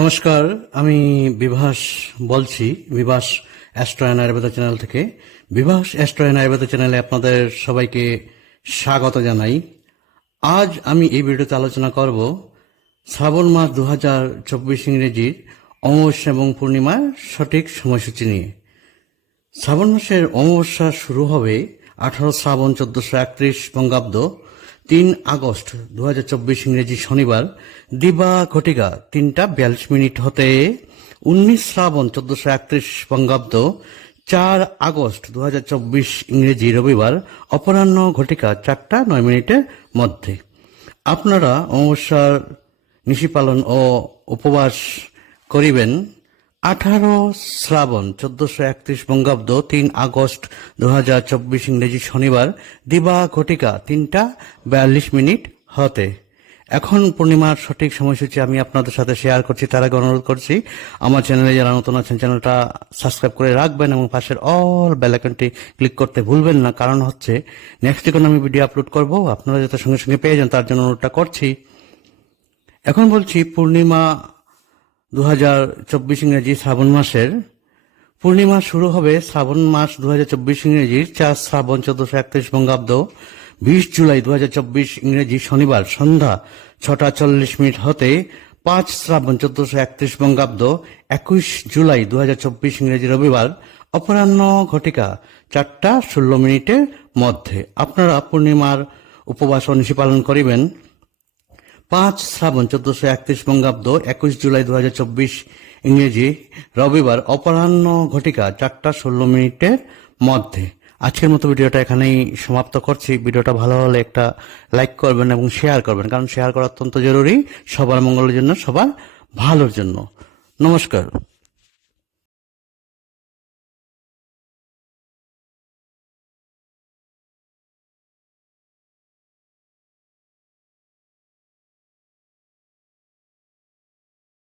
নমস্কার, আমি বিভাস বলছি, বিভাস অ্যাস্ট্রয়ান আয়ুর্বেদ চ্যানেল থেকে। বিভাস অ্যাস্ট্রয়ান আয়ুর্বেদ চ্যানেলে আপনাদের সবাইকে স্বাগত জানাই। আজ আমি এই ভিডিওতে আলোচনা করব শ্রাবণ মাস দু হাজার চব্বিশ ইংরেজির অমাবস্যা এবং পূর্ণিমার সঠিক সময়সূচি নিয়ে। শ্রাবণ মাসের অমাবস্যা শুরু হবে আঠারো শ্রাবণ চোদ্দশো একত্রিশ বঙ্গাব্দ তিন আগস্ট দু হাজার চব্বিশ ইংরেজি শনিবার, দিবা ঘটিকা তিনটা বিয়াল্লিশ মিনিট হতে উনিশ শ্রাবণ চোদ্দশো একত্রিশ বঙ্গাব্দ, চার আগস্ট দুহাজার চব্বিশ ইংরেজি রবিবার, অপরাহ্ন ঘটিকা চারটা নয় মিনিটের মধ্যে। আপনারা অমাবস্যার নিশি পালন ও উপবাস করিবেন। আঠারো শ্রাবণ চোদ্দশো একত্রিশ বঙ্গাব্দ তিন আগস্ট দু হাজার চব্বিশ ইংরেজি শনিবার, দিবা ঘটিকা তিনটা বিয়াল্লিশ মিনিট হতে। এখন পূর্ণিমার সঠিক সময়সূচি আমি আপনাদের সাথে শেয়ার করছি, তার আগে অনুরোধ করছি, আমার চ্যানেলে যারা নতুন আছেন চ্যানেলটা সাবস্ক্রাইব করে রাখবেন এবং পাশের অল বেলাইকনটি ক্লিক করতে ভুলবেন না, কারণ হচ্ছে নেক্সট যখন আমি ভিডিও আপলোড করব, আপনারা যাতে সঙ্গে সঙ্গে পেয়ে যান, তার জন্য অনুরোধটা করছি। এখন বলছি, পূর্ণিমা দু হাজার চব্বিশ ইংরেজি শ্রাবণ মাসের পূর্ণিমা শুরু হবে শ্রাবণ মাস দু হাজার চব্বিশ ইংরেজির চার শ্রাবণ চোদ্দশো একত্রিশ বঙ্গাব্দ। বিশ জুলাই দু হাজার চব্বিশ ইংরেজি শনিবার সন্ধ্যা ছটা চল্লিশ মিনিট হতে পাঁচ শ্রাবণ চোদ্দশো একত্রিশ বঙ্গাব্দ। একুশ জুলাই দু হাজার চব্বিশ ইংরেজি রবিবার। অপরাহ্ন ঘটিকা চারটা ষোলো মিনিটের মধ্যে। আপনারা পূর্ণিমার উপবাস ও পালন করিবেন। পাঁচ শ্রাবণ চোদ্দশো একত্রিশ বঙ্গাব্দ একুশ জুলাই দু হাজার চব্বিশ ইংরেজি রবিবার অপরাহ্ন ঘটিকা চারটা ষোলো মিনিটের মধ্যে। আজকের মতো ভিডিওটা এখানেই সমাপ্ত করছি। ভিডিওটা ভালো হলে একটা লাইক করবেন এবং শেয়ার করবেন, কারণ শেয়ার করা অত্যন্ত জরুরি। সবার মঙ্গলের জন্য, সবার ভালোর জন্য। নমস্কার।